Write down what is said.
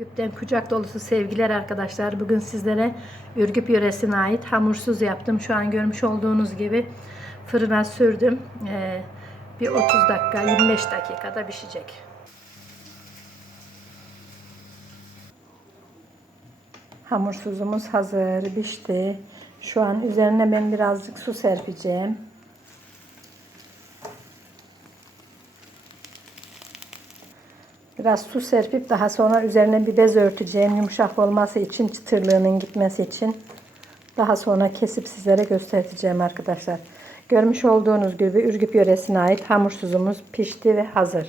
Ürgüp'ten kucak dolusu sevgiler arkadaşlar. Bugün sizlere Ürgüp yöresine ait hamursuz yaptım. Şu an görmüş olduğunuz gibi fırına sürdüm. Ee, bir 30 dakika, 25 dakikada pişecek. Hamursuzumuz hazır, pişti. Şu an üzerine ben birazcık su serpeceğim. Biraz su serpip daha sonra üzerine bir bez örteceğim yumuşak olması için, çıtırlığının gitmesi için. Daha sonra kesip sizlere göstereceğim arkadaşlar. Görmüş olduğunuz gibi Ürgüp yöresine ait hamursuzumuz pişti ve hazır.